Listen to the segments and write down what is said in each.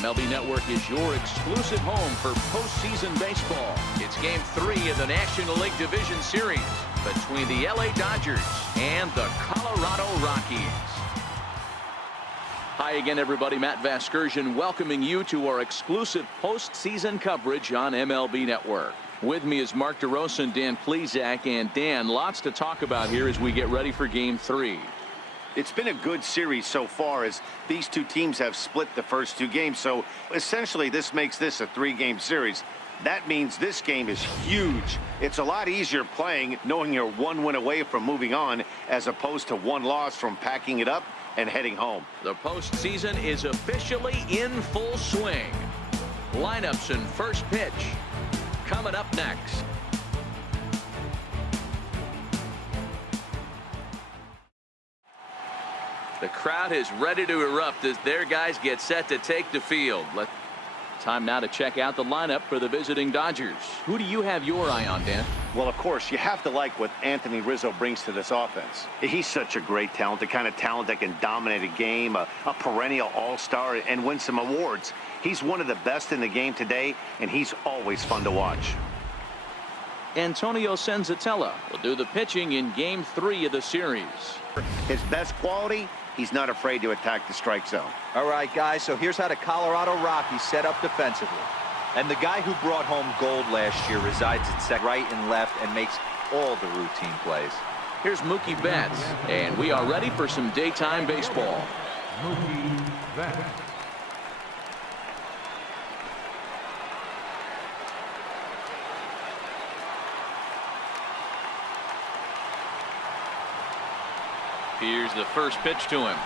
MLB Network is your exclusive home for postseason baseball. It's Game 3 of the National League Division Series between the LA Dodgers and the Colorado Rockies. Hi again, everybody. Matt Vasgersian welcoming you to our exclusive postseason coverage on MLB Network. With me is Mark DeRosa and Dan Plesac. And Dan, lots to talk about here as we get ready for Game 3. It's been a good series so far as these two teams have split the first two games. So essentially this makes this a 3-game series. That means this game is huge. It's a lot easier playing knowing you're 1 win away from moving on as opposed to 1 loss from packing it up and heading home. The postseason is officially in full swing. Lineups and first pitch coming up next. The crowd is ready to erupt as their guys get set to take the field. Time now to check out the lineup for the visiting Dodgers. Who do you have your eye on, Dan? Well, of course, you have to like what Anthony Rizzo brings to this offense. He's such a great talent, the kind of talent that can dominate a game, a perennial all-star, and win some awards. He's one of the best in the game today, and he's always fun to watch. Antonio Senzatella will do the pitching in Game 3 of the series. His best quality, he's not afraid to attack the strike zone. All right, guys, so here's how the Colorado Rockies set up defensively. And the guy who brought home gold last year resides at second, right and left, and makes all the routine plays. Here's Mookie Betts, and we are ready for some daytime baseball. Mookie Betts. Here's the first pitch to him.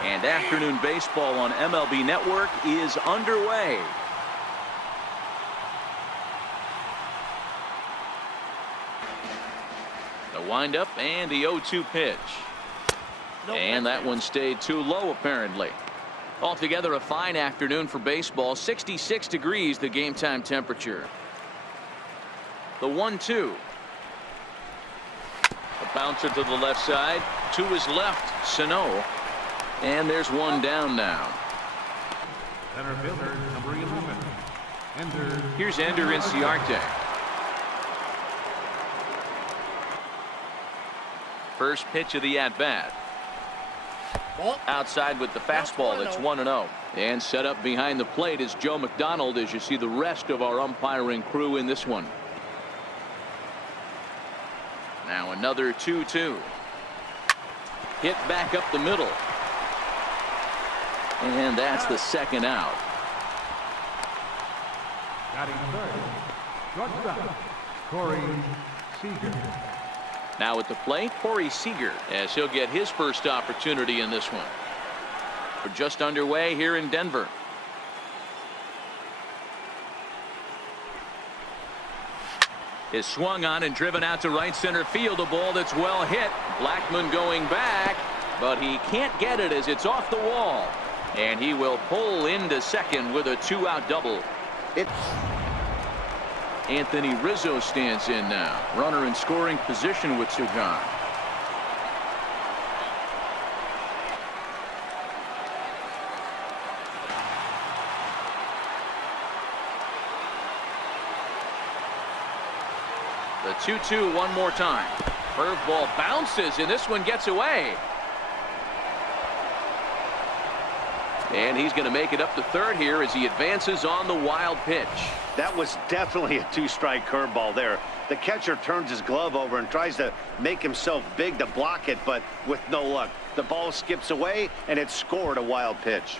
And afternoon baseball on MLB Network is underway. The windup and the 0-2 pitch. And that one stayed too low, apparently. Altogether, a fine afternoon for baseball. 66 degrees, the game time temperature. The 1-2. A bouncer to the left side. To his left, Sano. And there's one down now. Center fielder, number 11. Ender. Here's Ender Inciarte. First pitch of the at-bat. Outside with the fastball. That's 1-0. And set up behind the plate is Joe McDonald as you see the rest of our umpiring crew in this one. Now another 2-2. Hit back up the middle. And that's the second out. Batting third. Shortstop, Corey Seager. Now at the plate, Corey Seager, as he'll get his first opportunity in this one. We're just underway here in Denver. Is swung on and driven out to right center field. A ball that's well hit. Blackmon going back, but he can't get it as it's off the wall. And he will pull into second with a 2-out double. Anthony Rizzo stands in now. Runner in scoring position with 2 gone. The 2-2 one more time. Curveball bounces, and this one gets away. And he's going to make it up to third here as he advances on the wild pitch. That was definitely a 2-strike curveball there. The catcher turns his glove over and tries to make himself big to block it, but with no luck. The ball skips away, and it's scored a wild pitch.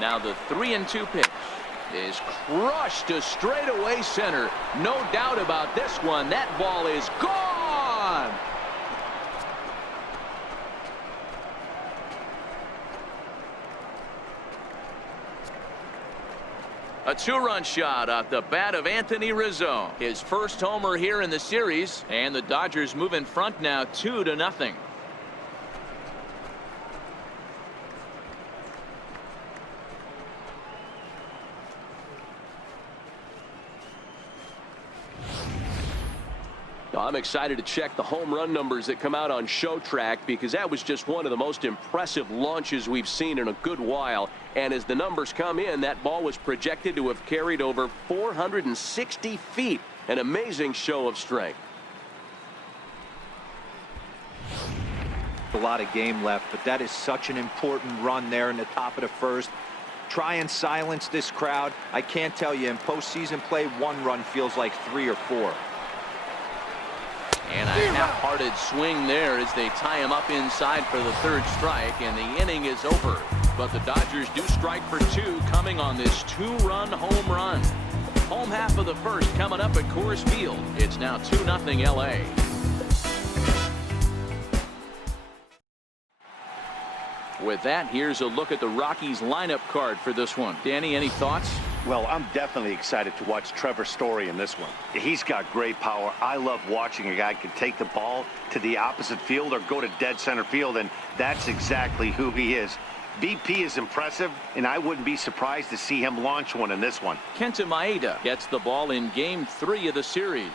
Now the 3-2 pitch is crushed to straightaway center. No doubt about this one. That ball is gone. A 2-run shot off the bat of Anthony Rizzo. His first homer here in the series, and the Dodgers move in front now 2-0. I'm excited to check the home run numbers that come out on Show Track, because that was just one of the most impressive launches we've seen in a good while. And as the numbers come in, that ball was projected to have carried over 460 feet. An amazing show of strength. A lot of game left, but that is such an important run there in the top of the first. Try and silence this crowd. I can't tell you, in postseason play, one run feels like 3 or 4. And a half-hearted swing there as they tie him up inside for the 3rd strike, and the inning is over. But the Dodgers do strike for 2, coming on this 2-run home run. Home half of the first coming up at Coors Field. It's now 2-0 LA. With that, here's a look at the Rockies lineup card for this one. Danny, any thoughts? Well, I'm definitely excited to watch Trevor Story in this one. He's got great power. I love watching a guy can take the ball to the opposite field or go to dead center field, and that's exactly who he is. BP is impressive, and I wouldn't be surprised to see him launch one in this one. Kenta Maeda gets the ball in Game 3 of the series.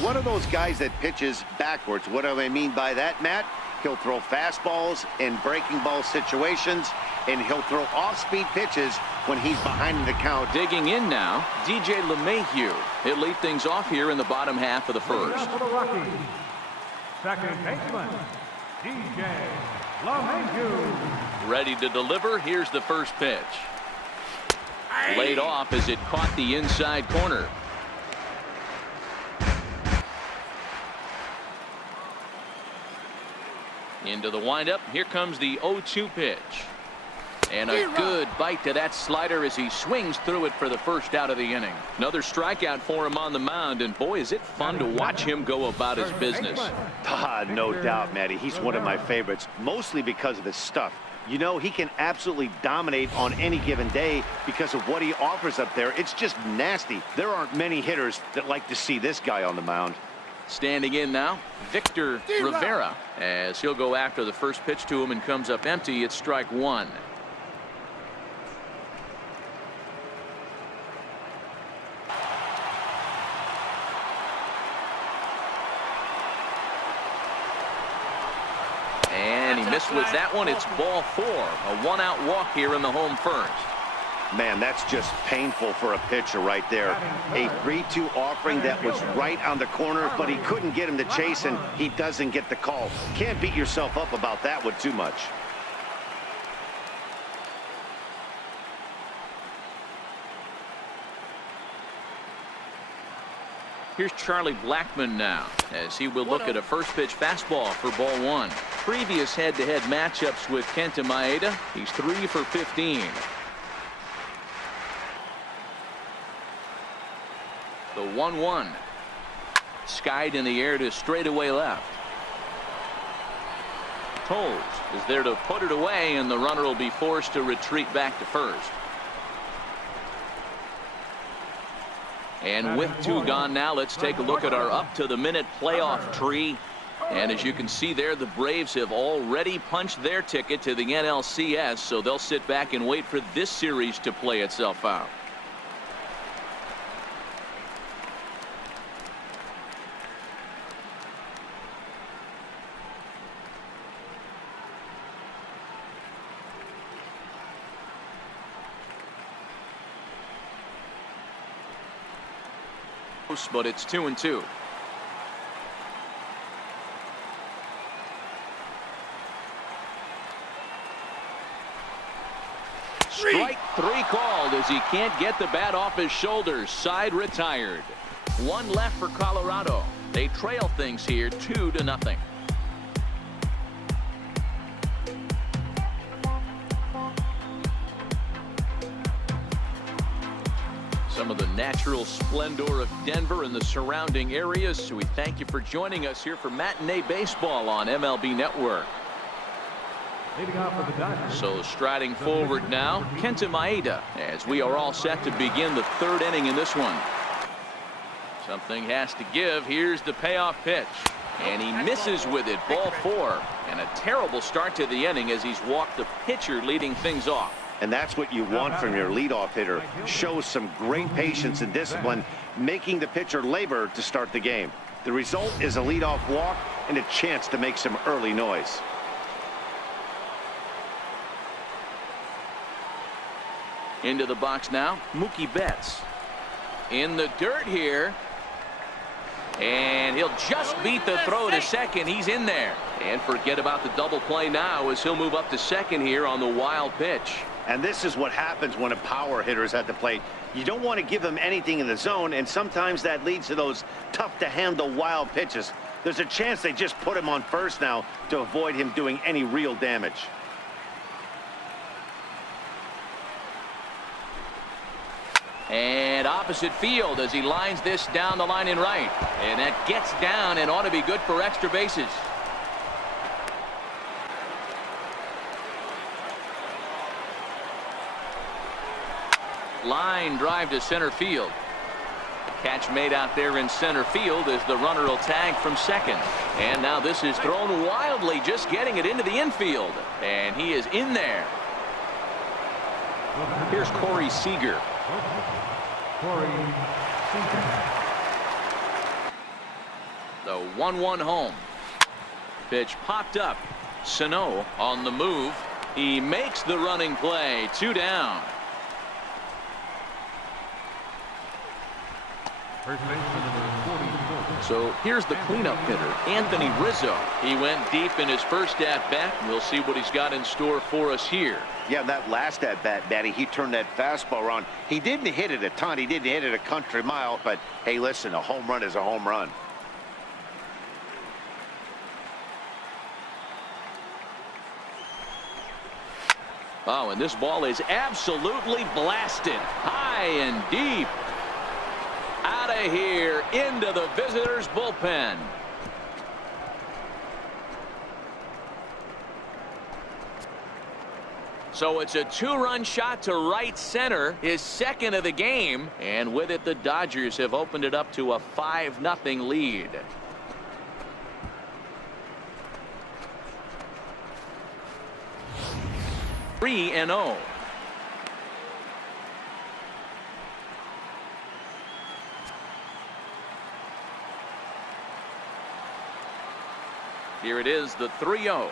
One of those guys that pitches backwards. What do I mean by that, Matt? He'll throw fastballs in breaking ball situations, and he'll throw off-speed pitches when he's behind in the count. Digging in now, DJ LeMahieu. He'll lead things off here in the bottom half of the first. For the Rockies, second baseman, DJ LeMahieu. Ready to deliver. Here's the first pitch. Laid off as it caught the inside corner. Into the windup. Here comes the 0-2 pitch. And a good bite to that slider as he swings through it for the first out of the inning. Another strikeout for him on the mound, and boy, is it fun to watch him go about his business. No doubt, Matty. He's one of my favorites, mostly because of his stuff. You know, he can absolutely dominate on any given day because of what he offers up there. It's just nasty. There aren't many hitters that like to see this guy on the mound. Standing in now, Victor Rivera, as he'll go after the first pitch to him and comes up empty. It's strike 1. And he missed with that one. It's ball 4. A 1-out walk here in the home first. Man, that's just painful for a pitcher right there. A 3-2 offering that was right on the corner, but he couldn't get him to chase, and he doesn't get the call. Can't beat yourself up about that one too much. Here's Charlie Blackmon now, as he will look at a first pitch fastball for ball 1. Previous head-to-head matchups with Kenta Maeda, he's 3 for 15. The 1-1. Skied in the air to straightaway left. Tolles is there to put it away, and the runner will be forced to retreat back to first. And with 2 gone now, let's take a look at our up-to-the-minute playoff tree. And as you can see there, the Braves have already punched their ticket to the NLCS, so they'll sit back and wait for this series to play itself out. But it's 2-2. Strike 3 called as he can't get the bat off his shoulders. Side retired. 1 left for Colorado. They trail things here 2-0. Some of the natural splendor of Denver and the surrounding areas. So we thank you for joining us here for Matinee Baseball on MLB Network. Leading off for the Dodgers. So striding forward now, Kenta Maeda, as we are all set to begin the 3rd inning in this one. Something has to give. Here's the payoff pitch. And he misses with it. Ball 4. And a terrible start to the inning as he's walked the pitcher leading things off. And that's what you want from your leadoff hitter. Shows some great patience and discipline, making the pitcher labor to start the game. The result is a leadoff walk and a chance to make some early noise. Into the box now, Mookie Betts. In the dirt here. And he'll just beat the throw to second. He's in there. And forget about the double play now as he'll move up to second here on the wild pitch. And this is what happens when a power hitter is at the plate. You don't want to give them anything in the zone, and sometimes that leads to those tough-to-handle wild pitches. There's a chance they just put him on first now to avoid him doing any real damage. And opposite field as he lines this down the line in right. And that gets down and ought to be good for extra bases. Line drive to center field. Catch made out there in center field as the runner will tag from second. And now this is thrown wildly, just getting it into the infield. And he is in there. Here's Corey Seager. The 1-1 home. Pitch popped up. Sano on the move. He makes the running play. 2 down. So here's the cleanup hitter, Anthony Rizzo. He went deep in his first at-bat. We'll see what he's got in store for us here. Yeah, that last at-bat, Matty, he turned that fastball around. He didn't hit it a ton. He didn't hit it a country mile. But, hey, listen, a home run is a home run. Oh, and this ball is absolutely blasted. High and deep. Out of here into the visitors' bullpen. So it's a 2-run shot to right center, his second of the game. And with it, the Dodgers have opened it up to a 5-0 lead. Three and 0. Here it is, the 3-0.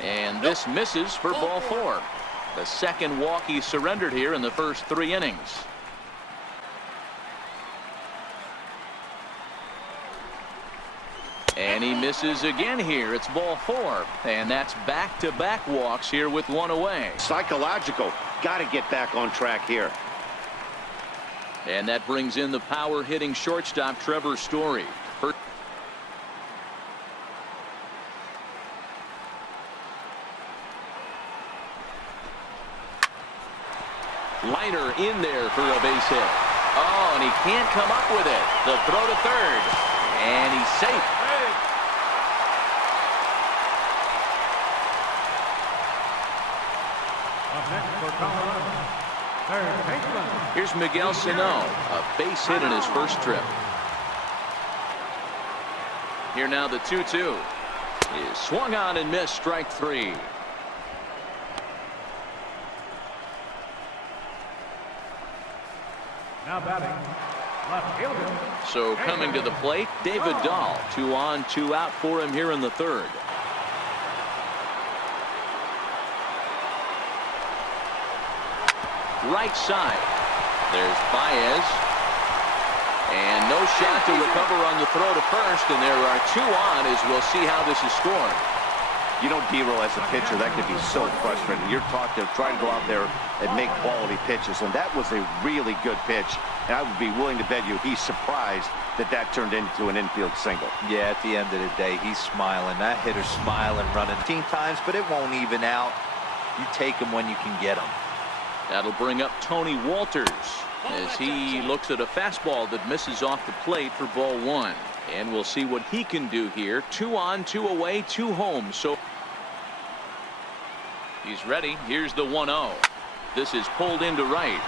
And this misses for ball 4. The second walk he surrendered here in the first 3 innings. And he misses again here. It's ball 4. And that's back-to-back walks here with 1 away. Psychological. Got to get back on track here. And that brings in the power-hitting shortstop Trevor Story. Liner in there for a base hit. Oh, and he can't come up with it. The throw to third. And he's safe. Here's Miguel Sano, a base hit in his first trip. Here now the 2-2 is swung on and missed, strike 3. Now batting, left fielder. So coming to the plate, David Dahl. 2 on, 2 out for him here in the third. Right side. There's Baez. And no shot to recover on the throw to first. And there are 2 on as we'll see how this is scored. You know, D-Roll, as a pitcher, that could be so frustrating. You're taught to try to go out there and make quality pitches, and that was a really good pitch. And I would be willing to bet you he's surprised that that turned into an infield single. Yeah, at the end of the day, he's smiling. That hitter's smiling, running 15 times, but it won't even out. You take him when you can get him. That'll bring up Tony Walters as he looks at a fastball that misses off the plate for ball 1. And we'll see what he can do here. 2 on, 2 away, 2 home. So he's ready. Here's the 1-0. This is pulled into right.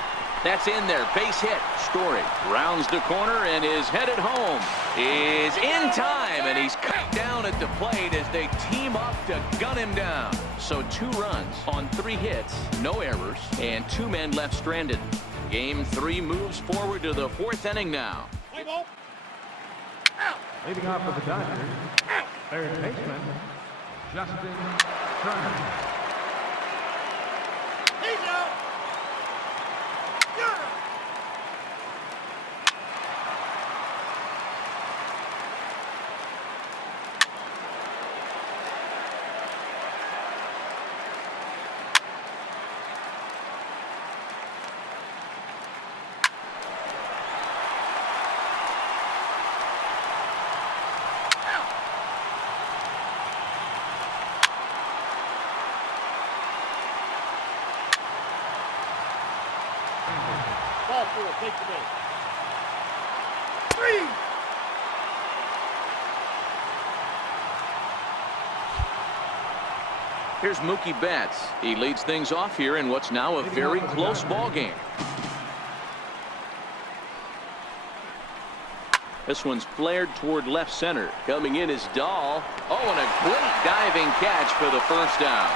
That's in there. Base hit. Story rounds the corner and is headed home. Is in time, and he's cut down at the plate as they team up to gun him down. So 2 runs on 3 hits, no errors, and 2 men left stranded. Game 3 moves forward to the 4th inning now. Leading off for the Dodgers, third baseman, Justin Turner. Ball four, take the base. 3. Here's Mookie Betts. He leads things off here in what's now a very close ball game. This one's flared toward left center. Coming in is Dahl. Oh, and a great diving catch for the first down.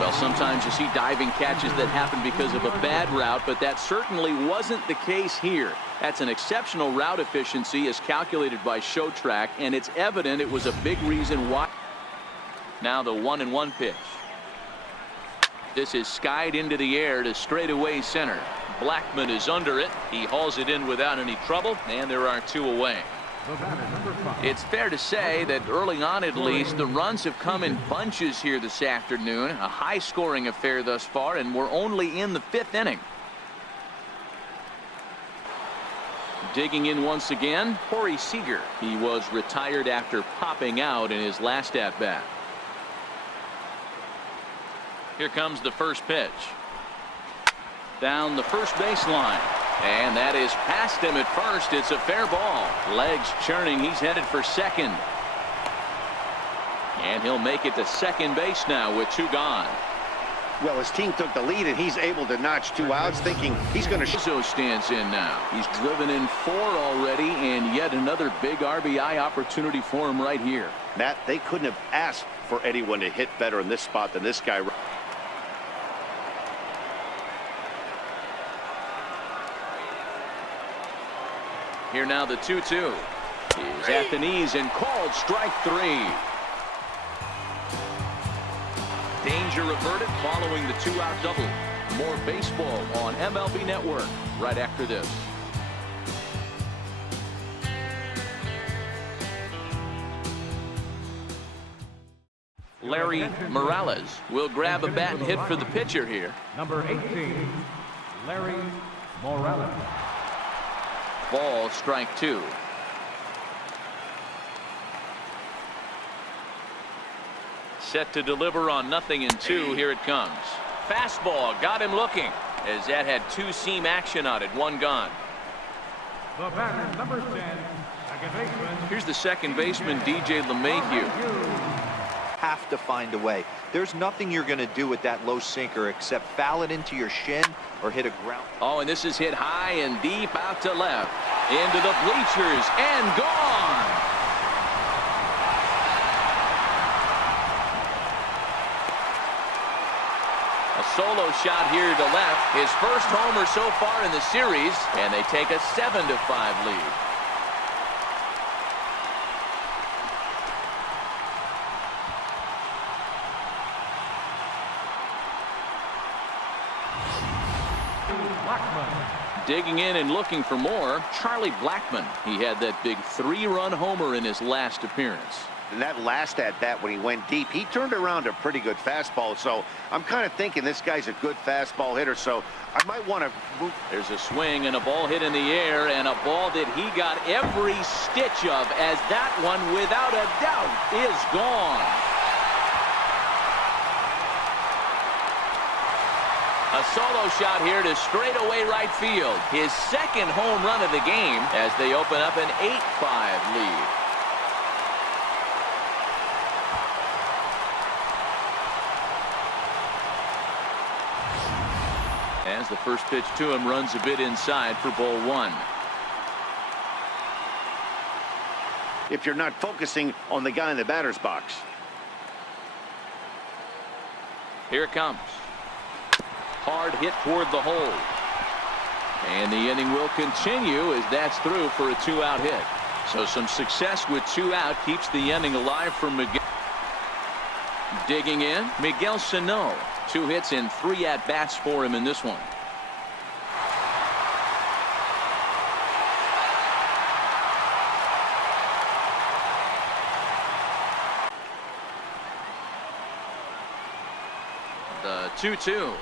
Well, sometimes you see diving catches that happen because of a bad route, but that certainly wasn't the case here. That's an exceptional route efficiency as calculated by ShowTrack, and it's evident it was a big reason why. Now the 1-1 pitch. This is skied into the air to straightaway center. Blackman is under it. He hauls it in without any trouble, and there are 2 away. It's fair to say that early on, at least, the runs have come in bunches here this afternoon. A high-scoring affair thus far, and we're only in the 5th inning. Digging in once again, Corey Seager. He was retired after popping out in his last at-bat. Here comes the first pitch. Down the first baseline. And that is past him at first. It's a fair ball. Legs churning. He's headed for second. And he'll make it to second base now with 2 gone. Well, his team took the lead, and he's able to notch 2 outs, thinking he's going to. Rizzo stands in now. He's driven in 4 already, and yet another big RBI opportunity for him right here. Matt, they couldn't have asked for anyone to hit better in this spot than this guy. Here now the 2-2. He's at the knees and called strike 3. Danger averted following the 2-out double. More baseball on MLB Network right after this. Larry Morales will grab a bat and hit for the pitcher here. Number 18, Larry Morales. Ball, strike 2. Set to deliver on 0-2. Here it comes. Fastball got him looking as that had 2-seam action on it. 1 gone. The batter, number 10, second baseman. Here's the second baseman, DJ LeMahieu. Have to find a way. There's nothing you're going to do with that low sinker except foul it into your shin or hit a ground. Oh, and this is hit high and deep out to left. Into the bleachers and gone. A solo shot here to left. His first homer so far in the series, and they take a 7-5 lead. Digging in and looking for more, Charlie Blackmon. He had that big 3-run homer in his last appearance. And that last at-bat when he went deep, he turned around a pretty good fastball. So I'm kind of thinking this guy's a good fastball hitter. So I might want to move. There's a swing and a ball hit in the air, and a ball that he got every stitch of, as that one, without a doubt, is gone. A solo shot here to straightaway right field. His second home run of the game as they open up an 8-5 lead. As the first pitch to him runs a bit inside for ball 1. If you're not focusing on the guy in the batter's box. Here it comes. Hard hit toward the hole. And the inning will continue as that's through for a 2-out hit. So some success with 2 out keeps the inning alive for Miguel. Digging in, Miguel Sano. 2 hits and 3 at-bats for him in this one. The 2-2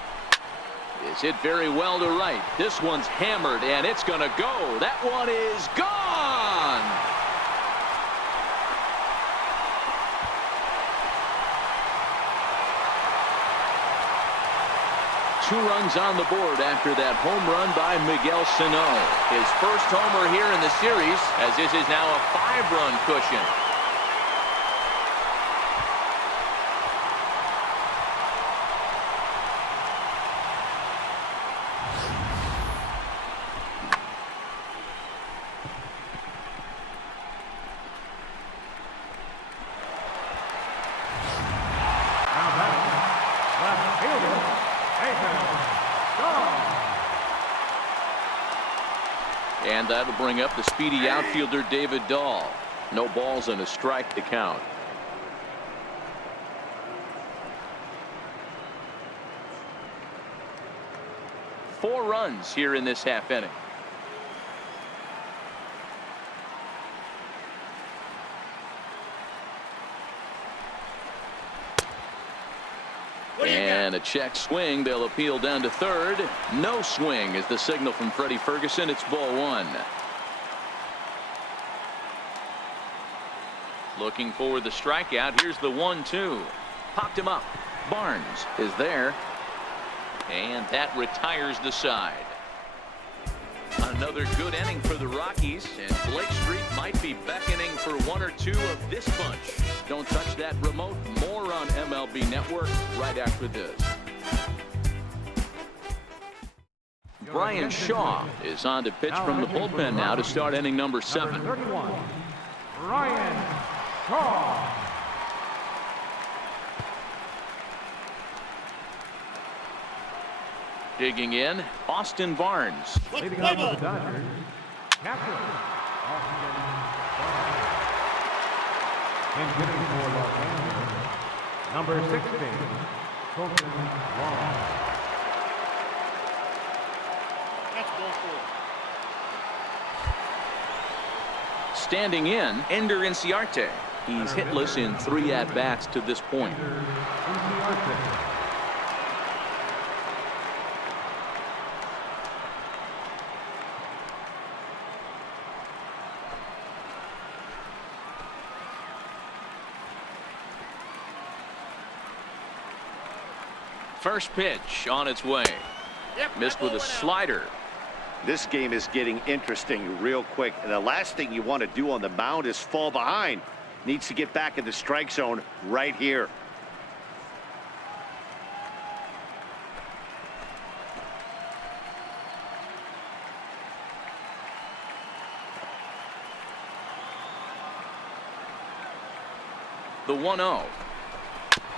is hit very well to right. This one's hammered and it's going to go. That one is gone. Two runs on the board after that home run by Miguel Sano. His first homer here in the series, as this is now a 5-run cushion. And that'll bring up the speedy outfielder David Dahl. No balls and a strike to count. Four runs here in this half inning. And a check swing. They'll appeal down to third. No swing is the signal from Freddie Ferguson. It's ball 1. Looking for the strikeout. Here's the 1-2. Popped him up. Barnes is there. And that retires the side. Another good inning for the Rockies, and Blake Street might be beckoning for one or two of this bunch. Don't touch that remote. More on MLB Network right after this. Brian Shaw is on to pitch from the bullpen now to start inning number 7. Number 31, Brian Shaw. Digging in, Austin Barnes. Leading up for the Dodgers, captain Austin Barnes. And hitting for Los Angeles, number 16, Colton Wong. That's ball 4. Standing in, Ender Inciarte. He's hitless in 3 at-bats to this point. Inciarte. First pitch on its way. Missed with a slider. This game is getting interesting real quick, and the last thing you want to do on the mound is fall behind. Needs to get back in the strike zone right here. The 1-0.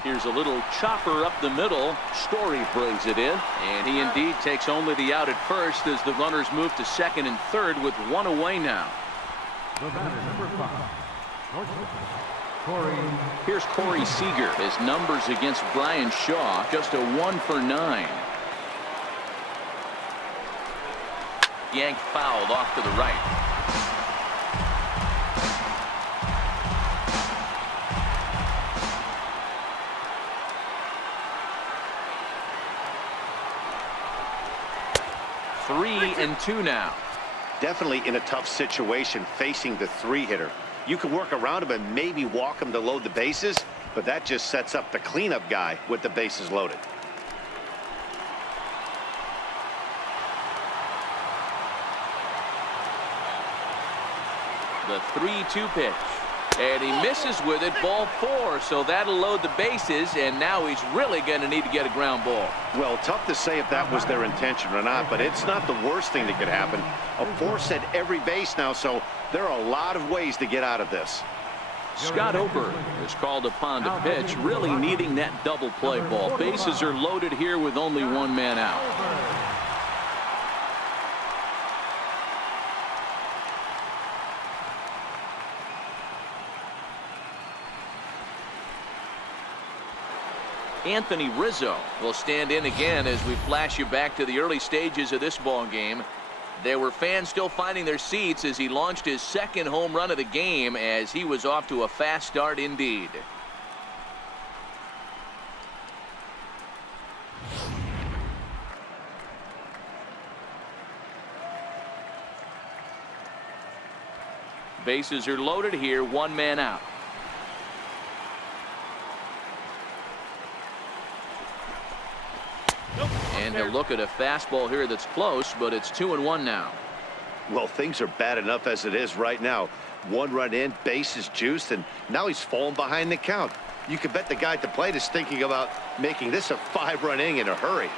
Here's a little chopper up the middle. Story brings it in, and he indeed takes only the out at first as the runners move to second and third with 1 away now. The batter, number 5, shortstop, Corey. Here's Corey Seager. His numbers against Brian Shaw, just a 1 for 9. Yanked fouled off to the right. Three and 2 now. Definitely in a tough situation facing the 3-hitter. You can work around him and maybe walk him to load the bases, but that just sets up the cleanup guy with the bases loaded. The 3-2 pitch. And he misses with it, ball 4, so that'll load the bases, and now he's really going to need to get a ground ball. Well, tough to say if that was their intention or not, but it's not the worst thing that could happen. A force at every base now, so there are a lot of ways to get out of this. Scott Ober is called upon to pitch, really needing that double play ball. Bases are loaded here with only 1 man out. Anthony Rizzo will stand in again as we flash you back to the early stages of this ball game. There were fans still finding their seats as he launched his second home run of the game, as he was off to a fast start indeed. Bases are loaded here, one man out. And he'll look at a fastball here that's close, but it's 2-1 now. Well, things are bad enough as it is right now. One run in, bases juiced, and now he's falling behind the count. You can bet the guy at the plate is thinking about making this a 5-run inning in a hurry.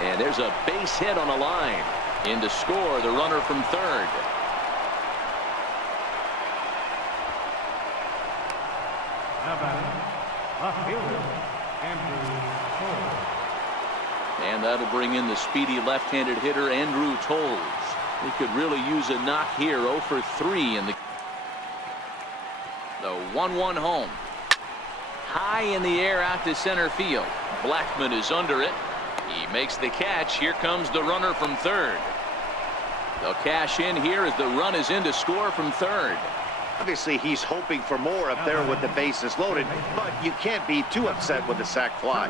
And there's a base hit on a line. In to score, the runner from third. Now batting, left fielder, Andrew Toll. And that'll bring in the speedy left-handed hitter Andrew Toll. He could really use a knock here. 0 for 3 in the 1-1 home. High in the air out to center field. Blackmon is under it. He makes the catch. Here comes the runner from third. They'll cash in here as the run is in to score from third. Obviously, he's hoping for more up there with the bases loaded, but you can't be too upset with the sac fly.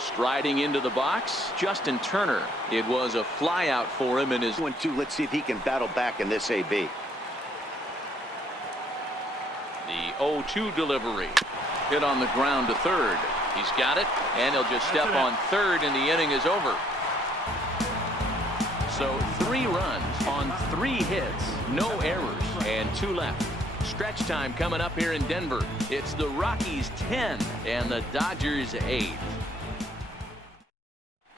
Striding into the box, Justin Turner. It was a fly out for him in his 1-2. Let's see if he can battle back in this AB. The 0-2 delivery. Hit on the ground to third. He's got it, and he'll just step on third, and the inning is over. So 3 runs on 3 hits, no errors, and 2 left. Stretch time coming up here in Denver. It's the Rockies 10 and the Dodgers 8.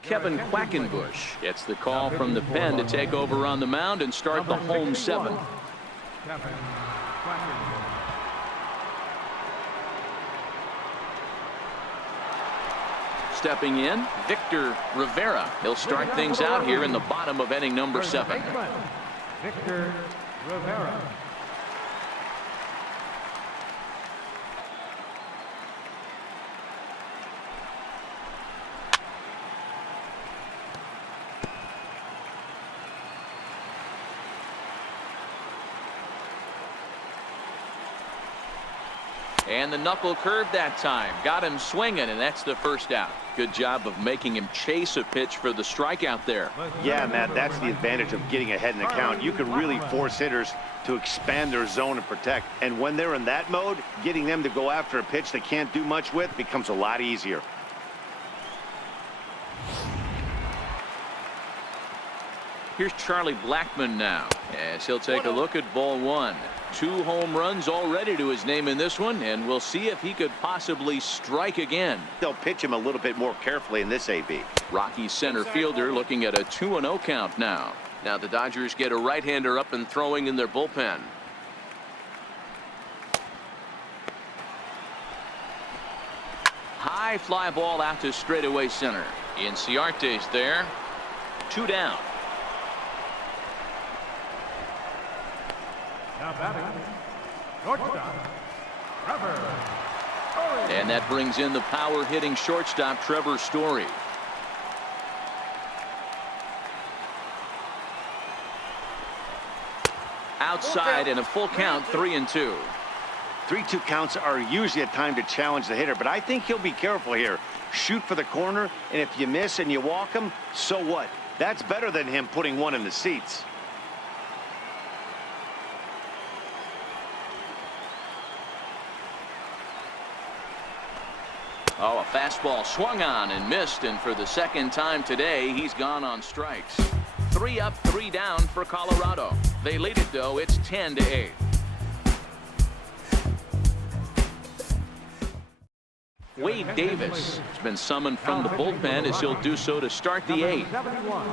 Kevin Quackenbush gets the call from the pen to take over on the mound and start the home 7th. Kevin Quackenbush. Stepping in, Victor Rivera. He'll start things out here in the bottom of inning number 7. Victor Rivera. And the knuckle curve that time. Got him swinging, and that's the first out. Good job of making him chase a pitch for the strikeout there. Yeah, Matt, that's the advantage of getting ahead in the count. You can really force hitters to expand their zone and protect. And when they're in that mode, getting them to go after a pitch they can't do much with becomes a lot easier. Here's Charlie Blackmon now, as he'll take a look at ball 1. 2 home runs already to his name in this one, and we'll see if he could possibly strike again. They'll pitch him a little bit more carefully in this AB. Rockies center fielder looking at a 2-0 count now. Now the Dodgers get a right-hander up and throwing in their bullpen. High fly ball out to straightaway center. Inciarte's there. 2 down. Now batting, shortstop, Trevor. And that brings in the power hitting shortstop Trevor Story. Outside and a full count, 3-2. 3-2 counts are usually a time to challenge the hitter, but I think he'll be careful here. Shoot for the corner, and if you miss and you walk him, so what? That's better than him putting one in the seats. Oh, a fastball swung on and missed, and for the second time today, he's gone on strikes. 3 up, 3 down for Colorado. They lead it, though. It's 10-8. Wade Davis has been summoned from the bullpen as he'll do so to start the 8th. 71,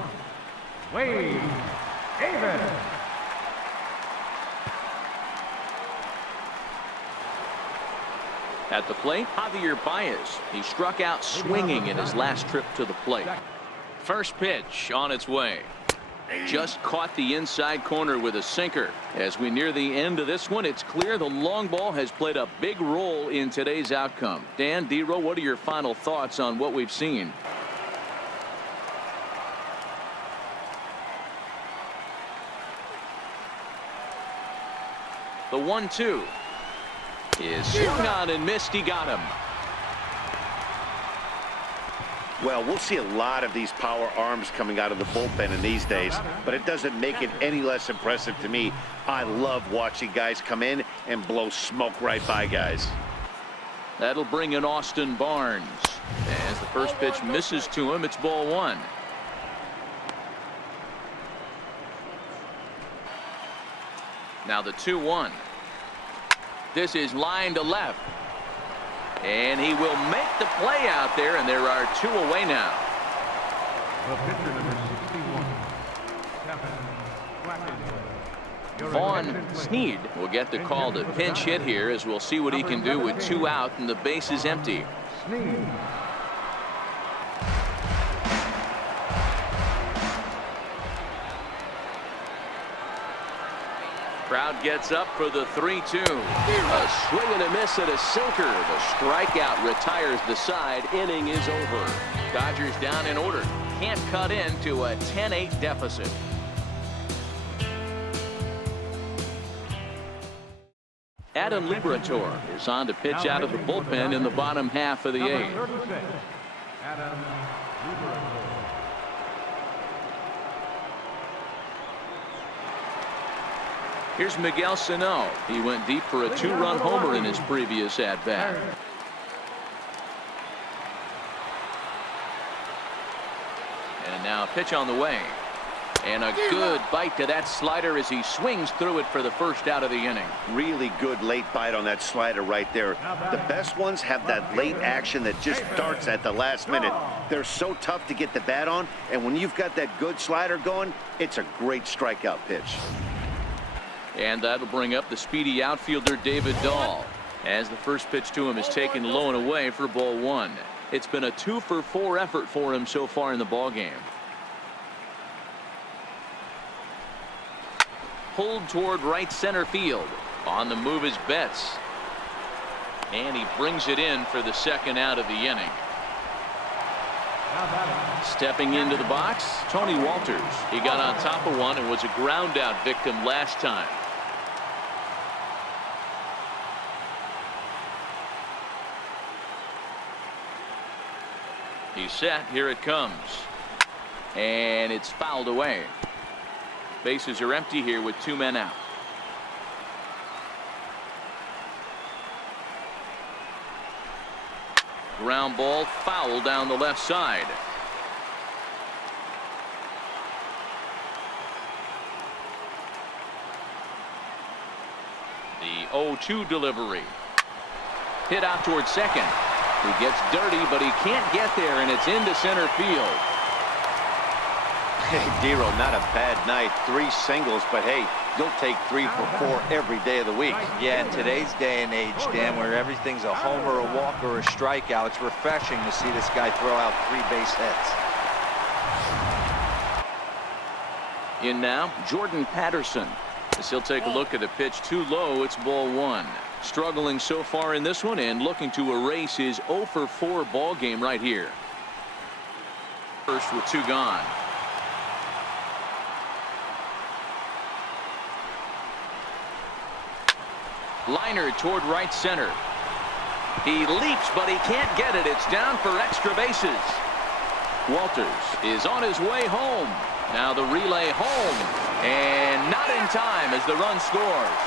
Wade Davis. At the plate, Javier Baez. He struck out swinging in his last trip to the plate. First pitch on its way. Just caught the inside corner with a sinker. As we near the end of this one, it's clear the long ball has played a big role in today's outcome. Dan, D-Row, what are your final thoughts on what we've seen? The 1-2 is swung on and missed. He got him. Well, we'll see a lot of these power arms coming out of the bullpen in these days, but it doesn't make it any less impressive to me. I love watching guys come in and blow smoke right by guys. That'll bring in Austin Barnes. As the first pitch misses to him, it's ball one. Now the 2-1. This is line to left. And he will make the play out there, and there are two away now. The pitcher, number 61, Captain Vaughn Sneed will get the call to pinch hit here, as we'll see what he can do with two out and the base is empty. Sneed. Crowd gets up for the 3-2. A swing and a miss at a sinker. The strikeout retires the side. Inning is over. Dodgers down in order. Can't cut into a 10-8 deficit. Adam Liberatore is on to pitch out of the bullpen in the bottom half of the eighth. Number 36, Adam Liberatore. Here's Miguel Sano. He went deep for a two-run homer in his previous at-bat. And now a pitch on the way. And a good bite to that slider as he swings through it for the first out of the inning. Really good late bite on that slider right there. The best ones have that late action that just darts at the last minute. They're so tough to get the bat on, and when you've got that good slider going, it's a great strikeout pitch. And that'll bring up the speedy outfielder David Dahl, as the first pitch to him is taken low and away for ball one. It's been a 2-for-4 effort for him so far in the ballgame. Pulled toward right center field. On the move is Betts. And he brings it in for the second out of the inning. Stepping into the box, Tony Walters. He got on top of one and was a ground out victim last time. He's set. Here it comes. And it's fouled away. Bases are empty here with two men out. Ground ball foul down the left side. The 0-2 delivery. Hit out towards second. He gets dirty, but he can't get there, and it's into center field. Hey, D-Row, not a bad night. 3 singles, but hey, you'll take 3 for 4 every day of the week. Yeah, in today's day and age, Dan, where everything's a homer, a walk, or a strikeout, it's refreshing to see this guy throw out 3 base hits. In now, Jordan Patterson. As he'll take a look at a pitch too low, it's ball one. Struggling so far in this one and looking to erase his 0-for-4 ball game right here. First with 2 gone. Liner toward right center. He leaps, but he can't get it. It's down for extra bases. Walters is on his way home. Now the relay home. And not in time as the run scores.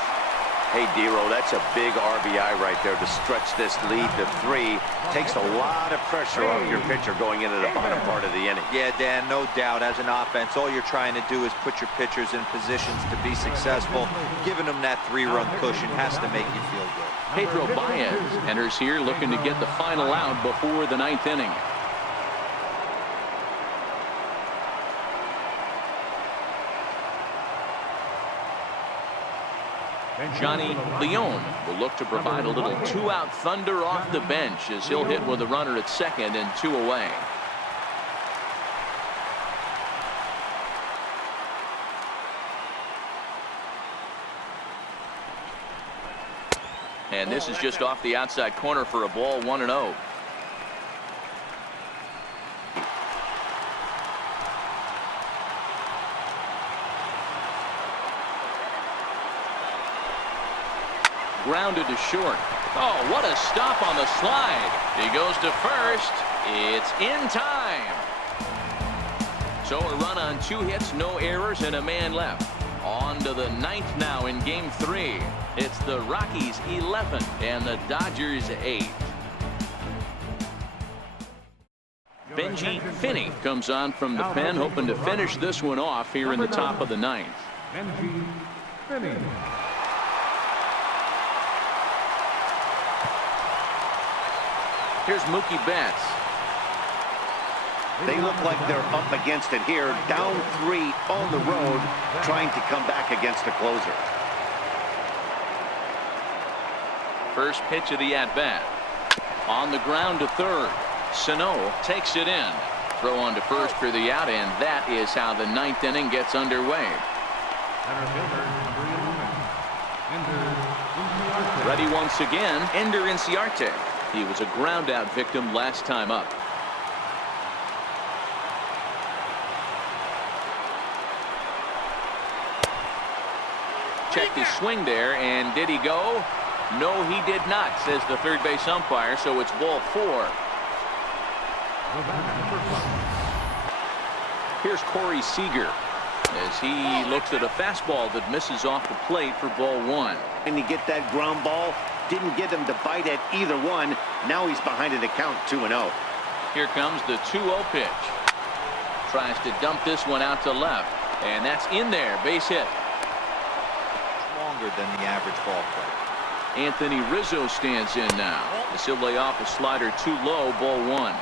Hey, D-Row, that's a big RBI right there to stretch this lead to 3. Takes a lot of pressure off your pitcher going into the bottom part of the inning. Yeah, Dan, no doubt. As an offense, all you're trying to do is put your pitchers in positions to be successful. Giving them that 3-run cushion has to make you feel good. Pedro Baez enters here looking to get the final out before the 9th inning. Johnny Leone will look to provide a little 2-out thunder off the bench as he'll hit with a runner at second and 2 away. And this is just off the outside corner for a ball, 1-0. Grounded to short. Oh, what a stop on the slide. He goes to first. It's in time. So a run on 2 hits, no errors, and a man left. On to the 9th now in game 3. It's the Rockies 11 and the Dodgers 8. Benji Finney comes on from the pen, hoping to finish this one off here in the top of the 9th. Benji Finney. Here's Mookie Betts. They look like they're up against it here, down 3 on the road, trying to come back against the closer. First pitch of the at-bat. On the ground to third. Sano takes it in. Throw on to first for the out, and that is how the 9th inning gets underway. Ready once again, Ender Inciarte. He was a ground-out victim last time up. Checked his swing there, and did he go? No, he did not, says the third base umpire, so it's ball 4. Here's Corey Seager as he looks at a fastball that misses off the plate for ball 1. And he get that ground ball, didn't get him to bite at either one. Now he's behind in the count, 2-0. Here comes the 2-0 pitch. Tries to dump this one out to left, and that's in there, base hit. Longer than the average ball player. Anthony Rizzo stands in now as he'll lay off a slider too low, ball 1.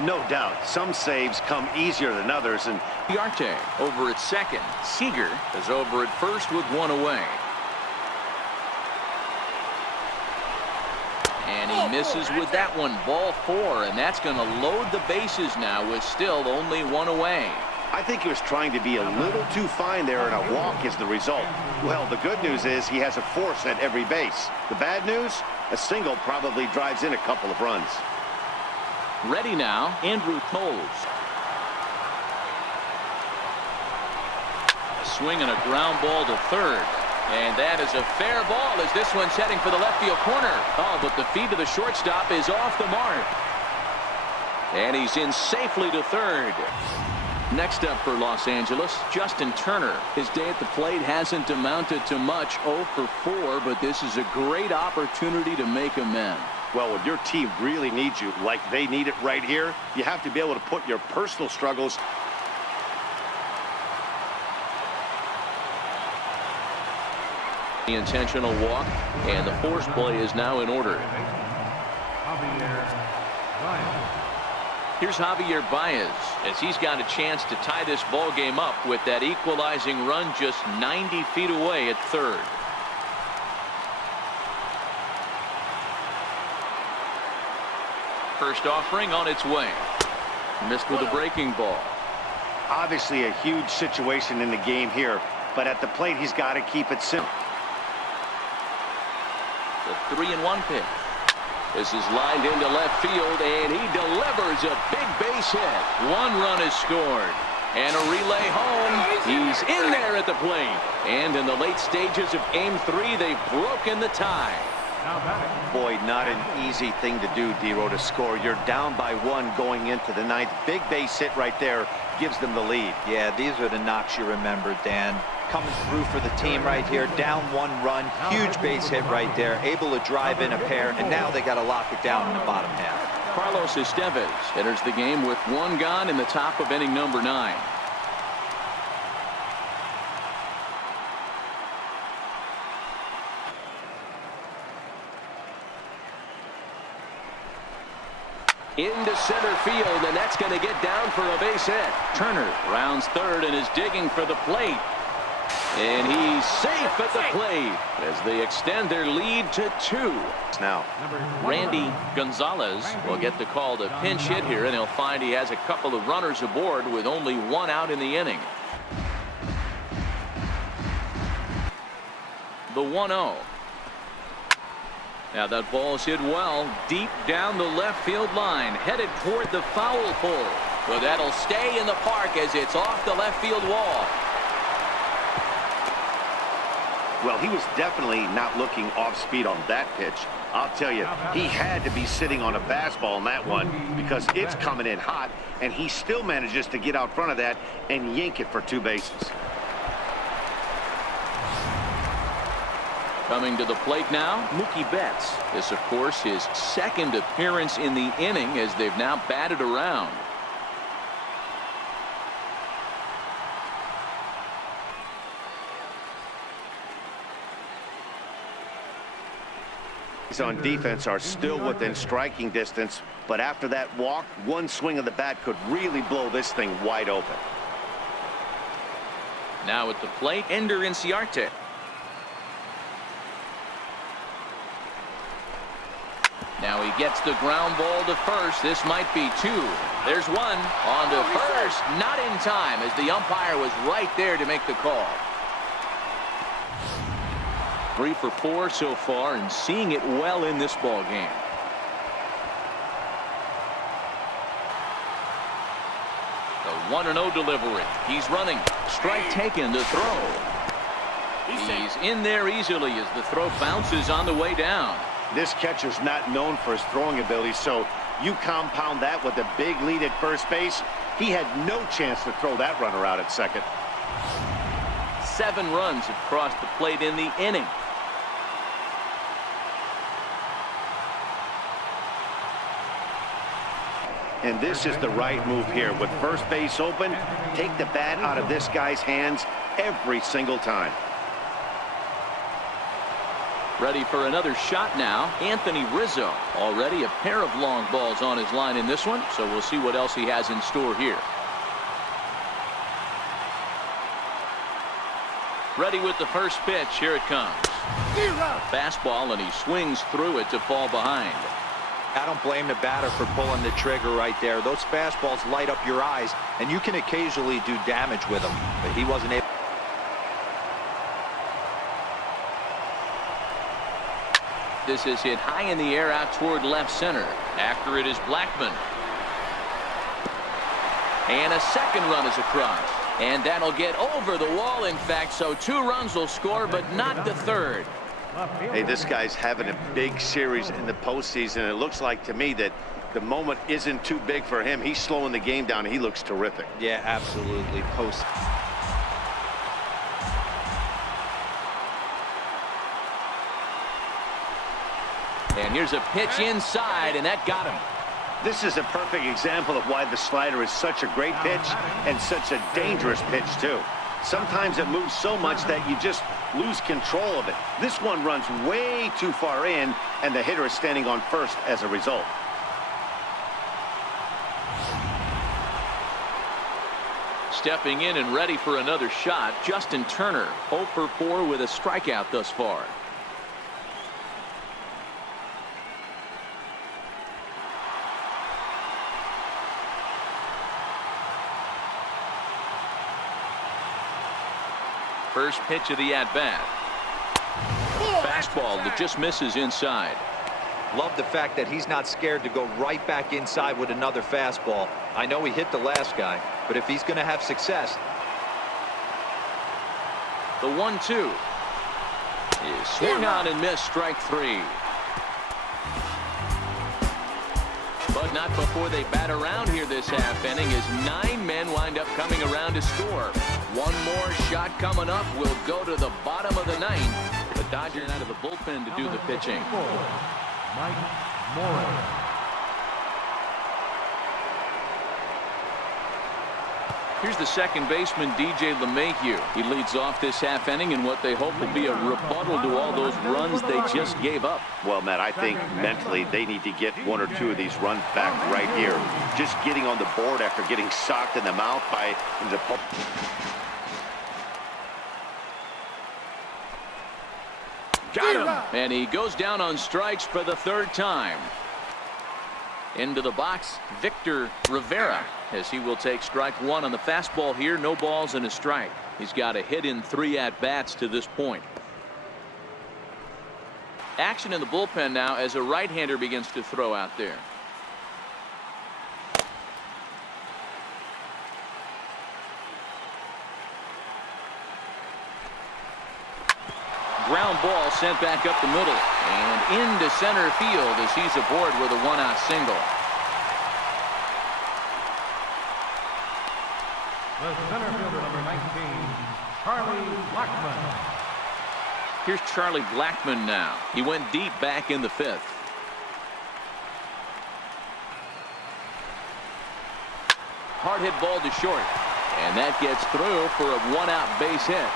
No doubt, some saves come easier than others, and Inciarte over at second. Seager is over at first with 1 away. And he misses with that one, ball 4, and that's going to load the bases now with still only 1 away. I think he was trying to be a little too fine there, and a walk is the result. Well, the good news is he has a force at every base. The bad news, a single probably drives in a couple of runs. Ready now, Andrew Toles. A swing and a ground ball to third. And that is a fair ball as this one's heading for the left field corner. Oh, but the feet of the shortstop is off the mark. And he's in safely to third. Next up for Los Angeles, Justin Turner. His day at the plate hasn't amounted to much, 0 for 4, but this is a great opportunity to make amends. Well, when your team really needs you, like they need it right here, you have to be able to put your personal struggles. The intentional walk, and the force play is now in order. Here's Javier Baez as he's got a chance to tie this ball game up with that equalizing run just 90 feet away at third. First offering on its way. Missed with a breaking ball. Obviously a huge situation in the game here, but at the plate he's got to keep it simple. The 3-1 pitch. This is lined into left field, and he delivers a big base hit. 1 run is scored, and a relay home. He's in there at the plate, and in the late stages of game 3, they've broken the tie. Boy, not an easy thing to do, D-Row, to score. You're down by 1 going into the 9th. Big base hit right there gives them the lead. Yeah, these are the knocks you remember, Dan. Coming through for the team right here, down 1 run, huge base hit right there, able to drive in a pair, and now they got to lock it down in the bottom half. Carlos Estevez enters the game with 1 gone in the top of inning number 9. Into center field, and that's going to get down for a base hit. Turner rounds third and is digging for the plate. And he's safe at the plate as they extend their lead to 2. Now, Randy Gonzalez will get the call to pinch hit here, and he'll find he has a couple of runners aboard with only 1 out in the inning. The 1-0. Now that ball's hit well deep down the left field line, headed toward the foul pole. Well, that'll stay in the park as it's off the left field wall. Well, he was definitely not looking off speed on that pitch. I'll tell you, he had to be sitting on a fastball on that one because it's coming in hot, and he still manages to get out front of that and yank it for 2 bases. Coming to the plate now, Mookie Betts. This, of course, his second appearance in the inning as they've now batted around. On defense are still within striking distance, but after that walk, one swing of the bat could really blow this thing wide open. Now at the plate, Ender Inciarte. Now he gets the ground ball to first. This might be 2. There's 1 on to first, not in time as the umpire was right there to make the call. 3 for 4 so far and seeing it well in this ball game. The 1-0 delivery. He's running. Strike taken to throw. He's in there easily as the throw bounces on the way down. This catcher's not known for his throwing ability, so you compound that with a big lead at first base. He had no chance to throw that runner out at second. 7 runs have crossed the plate in the inning. And this is the right move here. With first base open, take the bat out of this guy's hands every single time. Ready for another shot now. Anthony Rizzo. Already a pair of long balls on his line in this one, so we'll see what else he has in store here. Ready with the first pitch. Here it comes. Fastball, and he swings through it to fall behind. I don't blame the batter for pulling the trigger right there. Those fastballs light up your eyes, and you can occasionally do damage with them, but he wasn't able. This is hit high in the air out toward left center. After it is Blackman. And a second run is across. And that'll get over the wall, in fact, so 2 runs will score, but not the third. Hey, this guy's having a big series in the postseason. It looks like to me that the moment isn't too big for him. He's slowing the game down. He looks terrific. Yeah, absolutely. And here's a pitch inside, and that got him. This is a perfect example of why the slider is such a great pitch and such a dangerous pitch, too. Sometimes it moves so much that you just lose control of it. This one runs way too far in, and the hitter is standing on first as a result. Stepping in and ready for another shot, Justin Turner, 0 for 4 with a strikeout thus far. First pitch of the at-bat. Fastball that just misses inside. Love the fact that he's not scared to go right back inside with another fastball. I know he hit the last guy, but if he's going to have success. The 1-2 is swung on and missed, strike 3. But not before they bat around here this half inning as 9 men wind up coming around to score. One more shot coming up will go to the bottom of the 9th. The Dodgers out of the bullpen to do the pitching. Mike Morris. Here's the second baseman, DJ LeMahieu. He leads off this half inning in what they hope will be a rebuttal to all those runs they just gave up. Well, Matt, I think mentally they need to get 1 or 2 of these runs back right here. Just getting on the board after getting socked in the mouth by the... Got him! And he goes down on strikes for the 3rd time. Into the box, Victor Rivera, as he will take strike 1 on the fastball here. No balls and a strike. He's got a hit in 3 at-bats to this point. Action in the bullpen now as a right-hander begins to throw out there. Ground ball sent back up the middle and into center field as he's aboard with a one-out single. The center fielder, number 19, Charlie Blackmon. Here's Charlie Blackmon now. He went deep back in the fifth. Hard hit ball to short, and that gets through for a one-out base hit.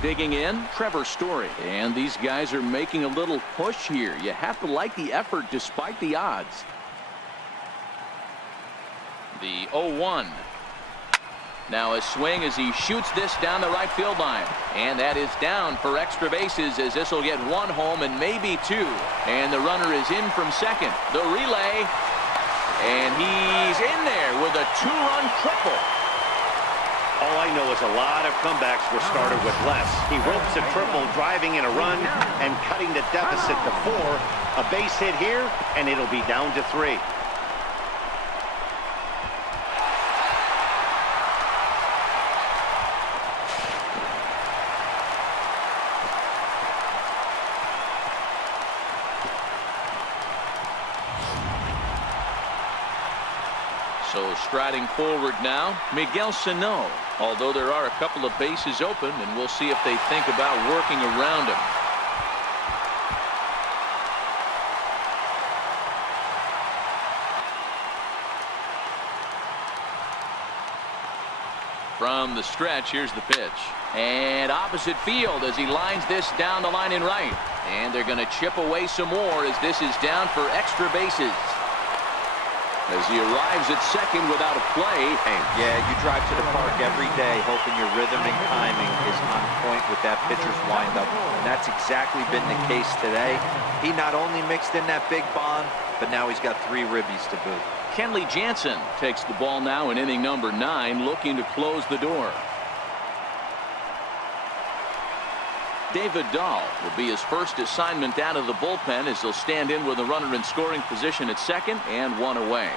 Digging in, Trevor Story. And these guys are making a little push here. You have to like the effort despite the odds. The 0-1. Now a swing as he shoots this down the right field line. And that is down for extra bases as this will get one home and maybe two. And the runner is in from second. The relay. And he's in there with a two-run triple. All I know is a lot of comebacks were started with less. He ropes a triple, driving in a run and cutting the deficit to 4. A base hit here, and it'll be down to 3. So striding forward now, Miguel Sano. Although there are a couple of bases open, and we'll see if they think about working around him. From the stretch, here's the pitch. And opposite field as he lines this down the line in right. And they're going to chip away some more as this is down for extra bases. As he arrives at second without a play. Yeah, you drive to the park every day hoping your rhythm and timing is on point with that pitcher's windup. And that's exactly been the case today. He not only mixed in that big bomb, but now he's got 3 ribbies to boot. Kenley Jansen takes the ball now in inning number 9, looking to close the door. David Dahl will be his first assignment out of the bullpen as he'll stand in with a runner in scoring position at second and one away.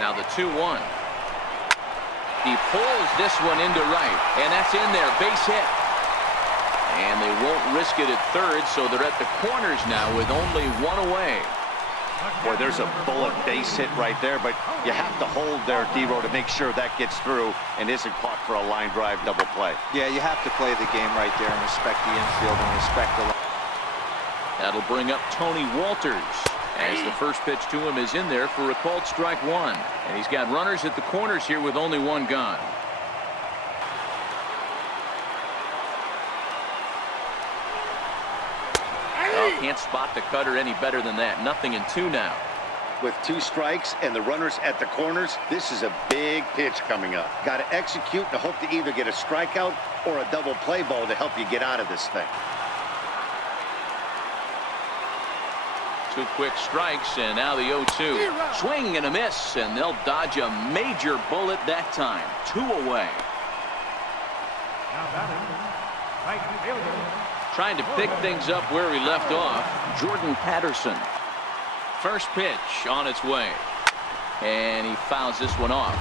Now the 2-1. He pulls this one into right, and that's in there, base hit. And they won't risk it at third, so they're at the corners now with only one away. Boy, there's a bullet base hit right there, but you have to hold there, D-Row, to make sure that gets through and isn't caught for a line drive double play. Yeah, you have to play the game right there and respect the infield and respect the... That'll bring up Tony Walters as the first pitch to him is in there for a called strike 1. And he's got runners at the corners here with only one gone. Oh, can't spot the cutter any better than that. 0-2 now. With 2 strikes and the runners at the corners, this is a big pitch coming up. Got to execute and hope to either get a strikeout or a double play ball to help you get out of this thing. 2 quick strikes, and now the 0-2. Swing and a miss, and they'll dodge a major bullet that time. 2 away. Now batting, right fielder. Trying to pick things up where he left off, Jordan Patterson. First pitch on its way. And he fouls this one off.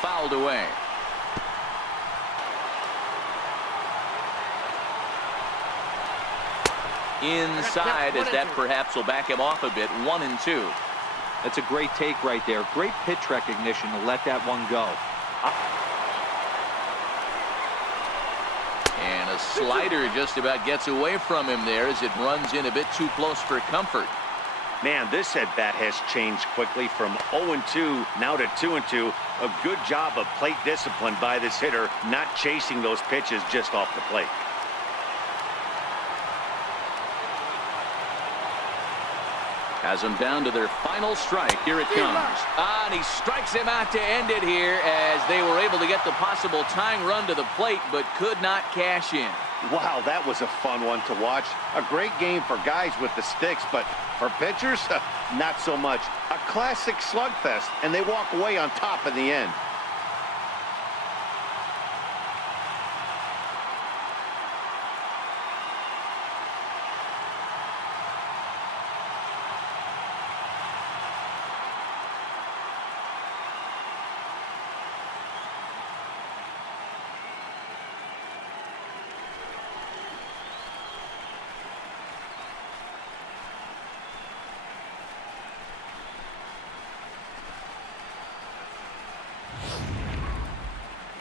Fouled away. Inside as that perhaps will back him off a bit. 1-2. That's a great take right there. Great pitch recognition to let that one go. And a slider just about gets away from him there as it runs in a bit too close for comfort. Man, this at-bat has changed quickly from 0-2 now to 2-2. A good job of plate discipline by this hitter, not chasing those pitches just off the plate. Has them down to their final strike. Here it comes. And he strikes him out to end it here as they were able to get the possible tying run to the plate but could not cash in. Wow, that was a fun one to watch. A great game for guys with the sticks, but for pitchers, not so much. A classic slugfest, and they walk away on top in the end.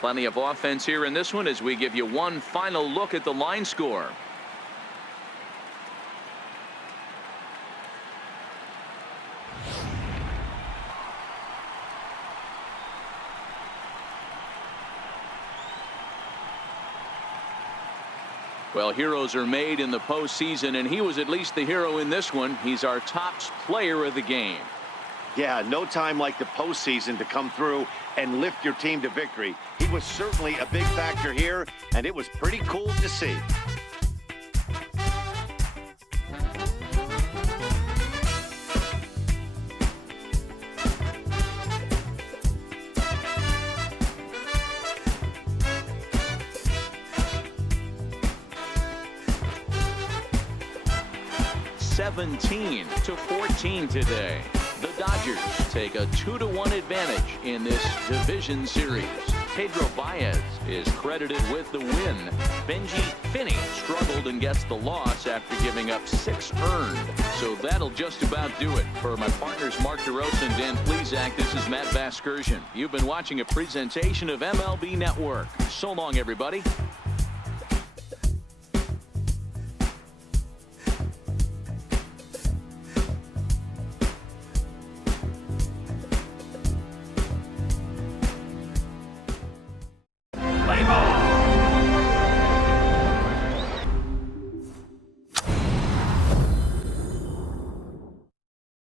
Plenty of offense here in this one as we give you one final look at the line score. Well, heroes are made in the postseason, and he was at least the hero in this one. He's our top player of the game. Yeah, no time like the postseason to come through and lift your team to victory. He was certainly a big factor here, and it was pretty cool to see. (17-14) today. The Dodgers take a 2-1 advantage in this division series. Pedro Baez is credited with the win. Benji Finney struggled and gets the loss after giving up 6 earned. So that'll just about do it. For my partners Mark DeRosa and Dan Plesac, this is Matt Vasgersian. You've been watching a presentation of MLB Network. So long, everybody.